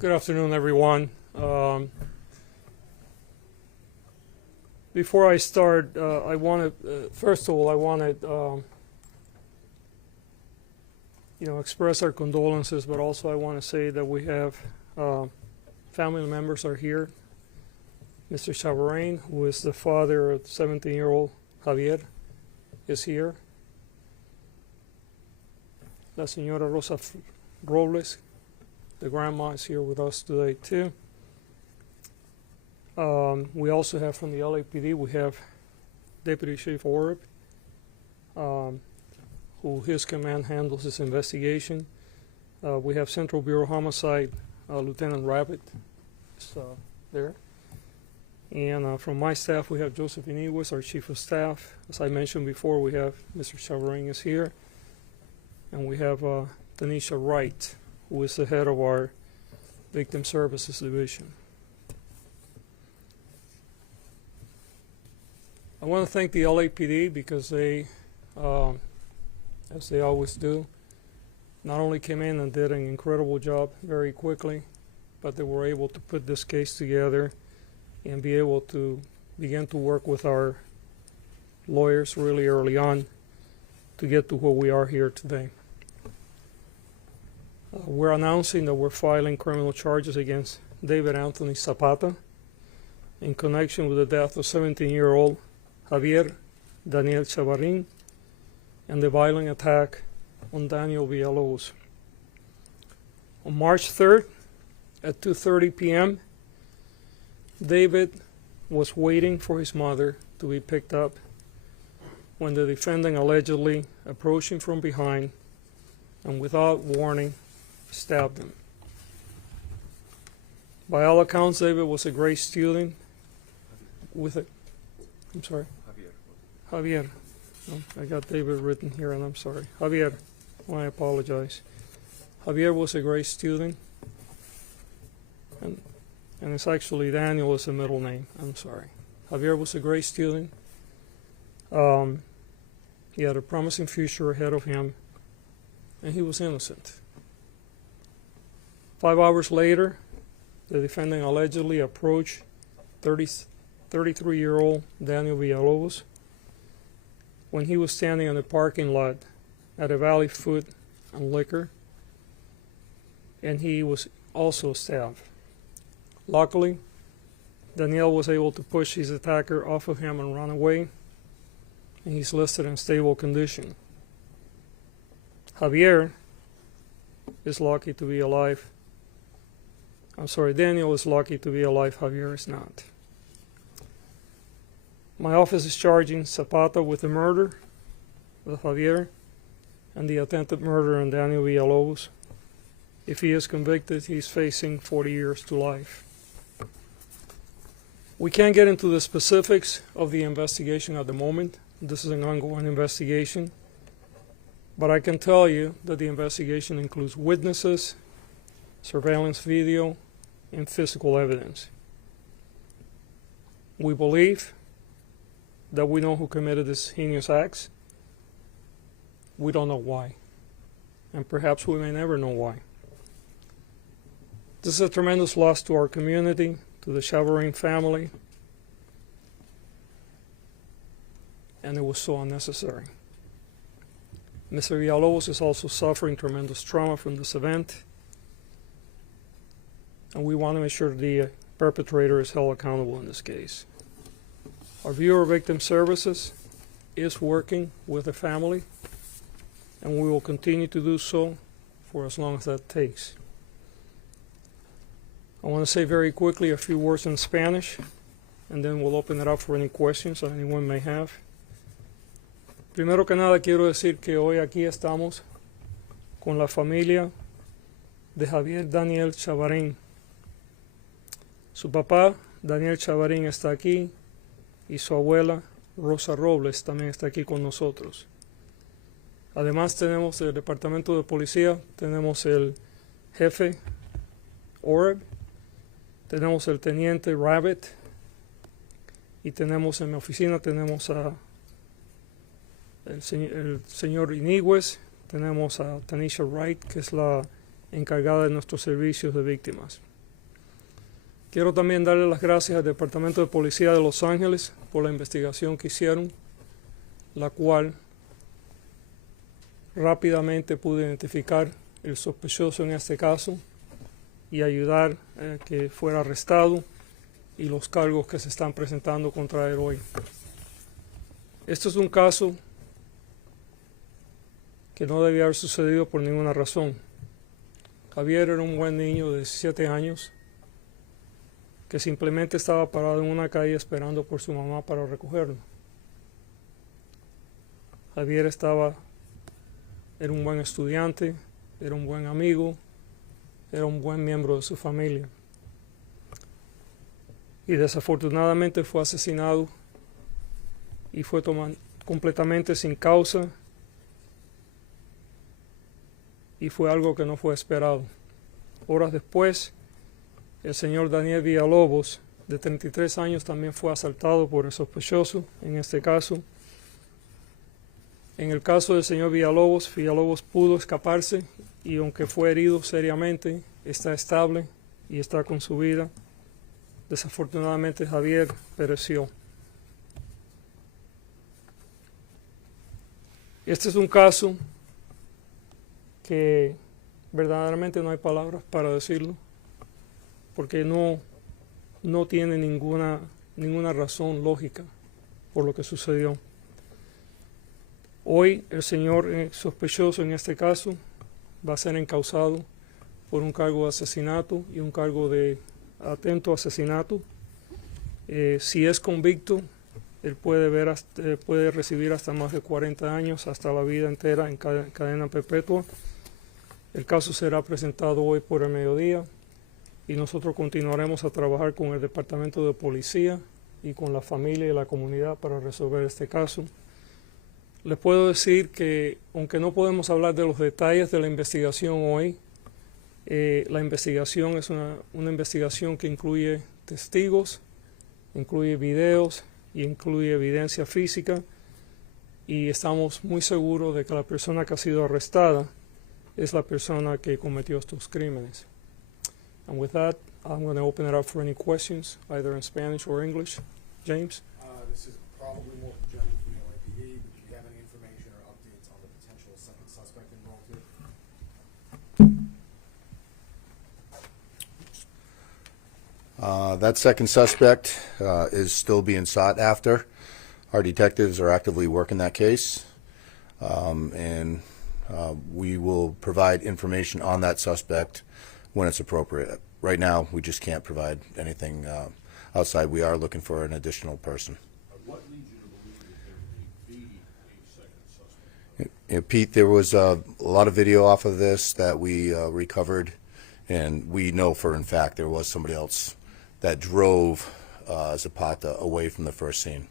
Good afternoon, everyone. Before I start, I want to first of all, I want to express our condolences, but also I want to say that we have family members are here. Mr. Chavarin, who is the father of 17-year-old Javier, is here. La señora Rosa Robles, the grandma, is here with us today too. We also have from the LAPD, we have Deputy Chief Oreb, who his command handles this investigation. We have Central Bureau Homicide, Lieutenant Rabbit is there. And from my staff, we have Joseph Iniguez, our Chief of Staff. As I mentioned before, we have Mr. Chavarin is here. And we have Tanisha Wright, who is the head of our Victim Services Division. I want to thank the LAPD because they, as they always do, not only came in and did an incredible job very quickly, but they were able to put this case together and be able to begin to work with our lawyers really early on to get to where we are here today. We're announcing that we're filing criminal charges against David Anthony Zapata in connection with the death of 17-year-old Javier Daniel Chavarin and the violent attack on Daniel Villalobos. On March 3rd at 2:30 p.m., David was waiting for his mother to be picked up when the defendant allegedly approached him from behind and without warning stabbed him. By all accounts, David was a great student with a, I'm sorry? Javier. Oh, I got David written here and I'm sorry. Javier, I apologize. Javier was a great student, and it's actually Daniel is a middle name. I'm sorry. Javier was a great student. He had a promising future ahead of him, and he was innocent. 5 hours later, the defendant allegedly approached 33-year-old Daniel Villalobos when he was standing in the parking lot at a Valley Food and Liquor, and he was also stabbed. Luckily, Daniel was able to push his attacker off of him and run away, and he's listed in stable condition. Javier is lucky to be alive. Daniel is lucky to be alive, Javier is not. My office is charging Zapata with the murder of Javier and the attempted murder on Daniel Villalobos. If he is convicted, he's facing 40 years to life. We can't get into the specifics of the investigation at the moment. This is an ongoing investigation. But I can tell you that the investigation includes witnesses, surveillance video, and physical evidence. We believe that we know who committed these heinous acts. We don't know why. And perhaps we may never know why. This is a tremendous loss to our community, to the Chavarin family, and it was so unnecessary. Mr. Villalobos is also suffering tremendous trauma from this event, and we want to make sure the perpetrator is held accountable in this case. Our Bureau of Victim Services is working with the family, and we will continue to do so for as long as that takes. I want to say very quickly a few words in Spanish, and then we'll open it up for any questions that anyone may have. Primero que nada, quiero decir que hoy aquí estamos con la familia de Javier Daniel Chavarin. Su papá, Daniel Chavarin, está aquí, y su abuela, Rosa Robles, también está aquí con nosotros. Además tenemos el departamento de policía, tenemos el jefe Oreb, tenemos el teniente Rabbit, y tenemos en mi oficina tenemos a el señor Iniguez, tenemos a Tanisha Wright, que es la encargada de nuestros servicios de víctimas. Quiero también darle las gracias al Departamento de Policía de Los Ángeles por la investigación que hicieron, la cual rápidamente pudo identificar el sospechoso en este caso y ayudar a que fuera arrestado y los cargos que se están presentando contra él hoy. Este es un caso que no debía haber sucedido por ninguna razón. Javier era un buen niño de 17 años que simplemente estaba parado en una calle esperando por su mamá para recogerlo. Javier era un buen estudiante, era un buen amigo, era un buen miembro de su familia. Y desafortunadamente fue asesinado y fue tomado completamente sin causa, y fue algo que no fue esperado. Horas después, el señor Daniel Villalobos, de 33 años, también fue asaltado por el sospechoso en este caso. En el caso del señor Villalobos pudo escaparse y aunque fue herido seriamente, está estable y está con su vida. Desafortunadamente Javier pereció. Este es un caso que verdaderamente no hay palabras para decirlo, porque no tiene ninguna razón lógica por lo que sucedió. Hoy el señor sospechoso en este caso va a ser encausado por un cargo de asesinato y un cargo de atento asesinato. Si es convicto, él puede recibir hasta más de 40 años, hasta la vida entera en cadena perpetua. El caso será presentado hoy por el mediodía y nosotros continuaremos a trabajar con el Departamento de Policía y con la familia y la comunidad para resolver este caso. Les puedo decir que, aunque no podemos hablar de los detalles de la investigación hoy, la investigación es una investigación que incluye testigos, incluye videos y incluye evidencia física, y estamos muy seguros de que la persona que ha sido arrestada es la persona que cometió estos crímenes. And with that, I'm going to open it up for any questions, either in Spanish or English. James? This is probably more for John from the LAPD, but do you have any information or updates on the potential second suspect involved here? That second suspect is still being sought after. Our detectives are actively working that case, and we will provide information on that suspect when it's appropriate. Right now, we just can't provide anything outside. We are looking for an additional person. What leads you to believe that there may be a second suspect? Pete, there was a lot of video off of this that we recovered, and we know for in fact there was somebody else that drove Zapata away from the first scene.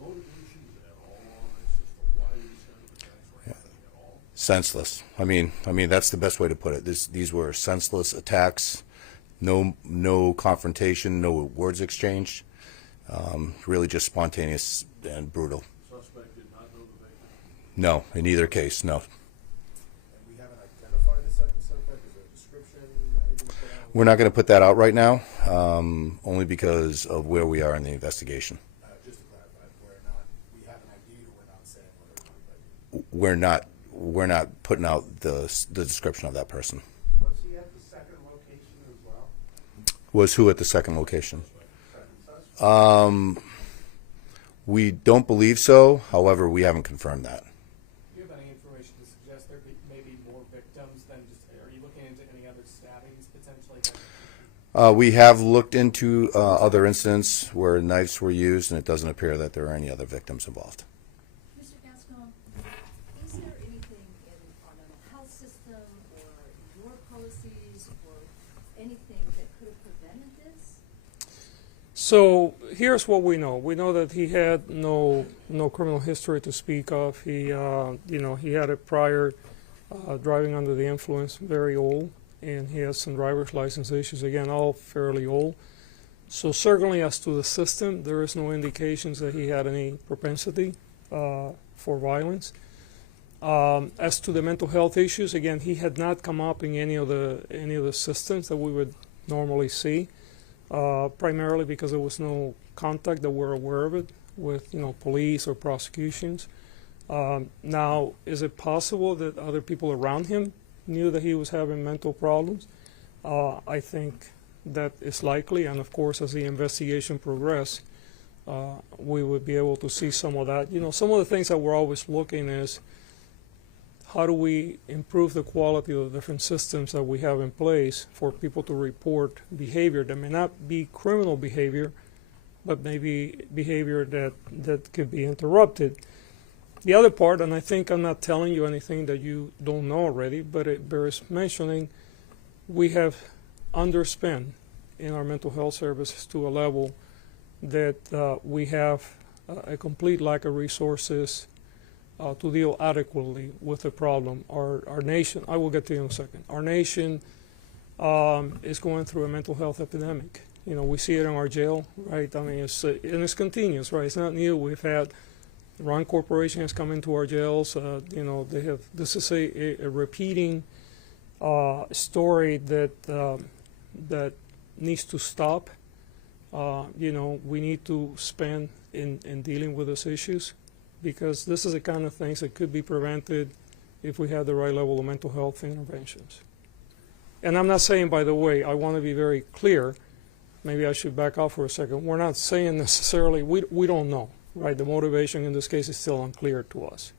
Motivations at all on this as to why these kind of attacks were happening at all? Senseless. I mean that's the best way to put it. These were senseless attacks. No confrontation, no words exchanged. Really just spontaneous and brutal. Suspect did not know the victim? No, in either case, no. And we haven't identified the second suspect. Is there a description? Anything put out? We're not going to put that out right now, only because of where we are in the investigation. Just to clarify, we have an ID, or we're not saying whether it's an ID? We're not putting out the description of that person. Was he at the second location as well? Was who at the second location? Second suspect? We don't believe so. However, we haven't confirmed that. Do you have any information to suggest there may be more victims than just, are you looking into any other stabbings potentially? We have looked into other incidents where knives were used, and it doesn't appear that there are any other victims involved. Mr. Gascón, is there anything in our mental health system or your policies or anything that could have prevented this? So here's what we know. We know that he had no criminal history to speak of. He had a prior driving under the influence, very old, and he has some driver's license issues, again, all fairly old. So certainly as to the system, there is no indications that he had any propensity for violence. As to the mental health issues, again, he had not come up in any of the systems that we would normally see. primarily because there was no contact that we're aware of it with, police or prosecutions. Now, is it possible that other people around him knew that he was having mental problems? I think that is likely, and of course, as the investigation progresses, we would be able to see some of that. Some of the things that we're always looking is how do we improve the quality of the different systems that we have in place for people to report behavior that may not be criminal behavior, but maybe behavior that could be interrupted. The other part, and I think I'm not telling you anything that you don't know already, but it bears mentioning, we have underspent in our mental health services to a level that we have a complete lack of resources to deal adequately with the problem. Our nation, I will get to you in a second, our nation is going through a mental health epidemic. We see it in our jail, right? I mean, it's continuous, right? It's not new. We've had Ron Corporation has come into our jails. They have. This is a repeating story that needs to stop. We need to spend in dealing with those issues, because this is the kind of things that could be prevented if we had the right level of mental health interventions. And I'm not saying, by the way, I want to be very clear. Maybe I should back off for a second. We're not saying necessarily, we don't know, right? The motivation in this case is still unclear to us.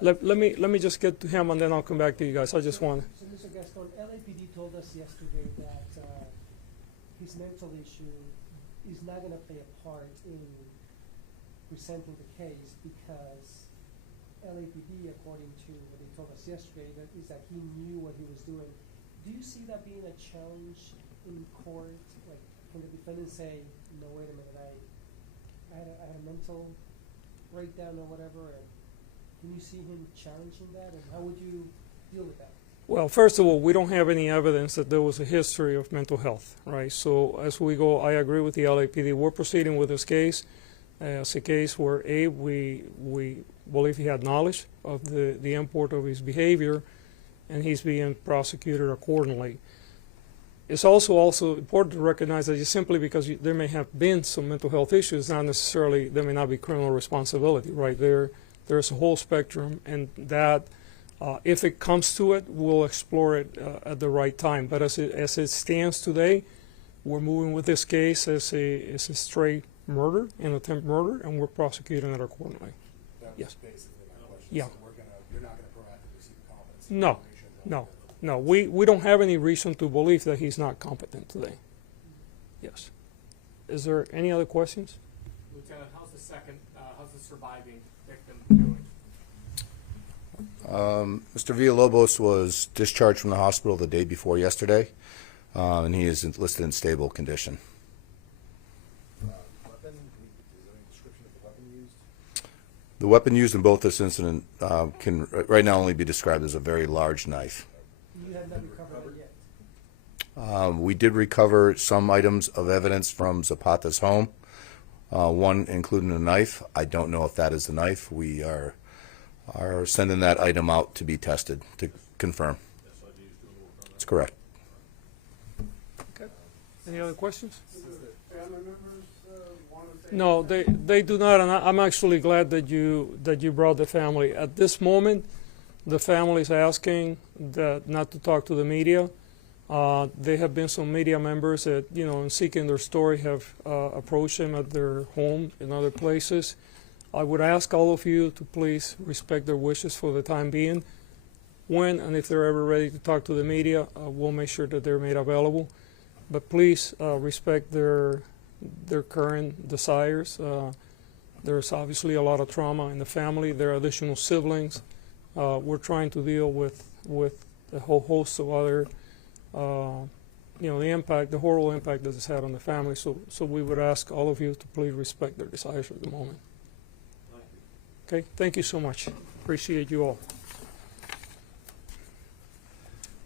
Let me just get to him, and then I'll come back to you guys. I just want to. So, Mr. Gascón, LAPD told us yesterday that his mental issue is not going to play a part in presenting the case, because LAPD, according to what they told us yesterday, is that he knew what he was doing. Do you see that being a challenge in court? Like, can the defendant say, no, wait a minute, I had a mental breakdown or whatever, and can you see him challenging that, and how would you deal with that? Well, first of all, we don't have any evidence that there was a history of mental health, right? So as we go, I agree with the LAPD. We're proceeding with this case as a case where, A, we believe he had knowledge of the import of his behavior, and he's being prosecuted accordingly. It's also important to recognize that just simply because there may have been some mental health issues, not necessarily there may not be criminal responsibility, right? There's a whole spectrum, and that if it comes to it, we'll explore it at the right time. But as it stands today, we're moving with this case as a straight murder, an attempt murder, and we're prosecuting it accordingly. That was Yes. basically my question. Yeah. So you're not gonna proactively seek competency No. information? No, we don't have any reason to believe that he's not competent today. Yes. Is there any other questions? Lieutenant, how's the surviving victim doing? Mr. Villalobos was discharged from the hospital the day before yesterday, and he is listed in stable condition. Weapon, is there any description of the weapon used? The weapon used in both this incident can right now only be described as a very large knife. You have not recovered it yet. We did recover some items of evidence from Zapata's home, one including a knife. I don't know if that is the knife. We are sending that item out to be tested to confirm. That's correct. Okay. Any other questions? Family members want to say? No, they do not, and I'm actually glad that you brought the family. At this moment, the family is asking that not to talk to the media. There have been some media members that, in seeking their story, have approached them at their home and other places. I would ask all of you to please respect their wishes for the time being. When and if they're ever ready to talk to the media, we'll make sure that they're made available. But please respect their current desires. There's obviously a lot of trauma in the family. There are additional siblings. We're trying to deal with a whole host of other, the horrible impact that it's had on the family. So we would ask all of you to please respect their desires at the moment. Okay, thank you so much. Appreciate you all.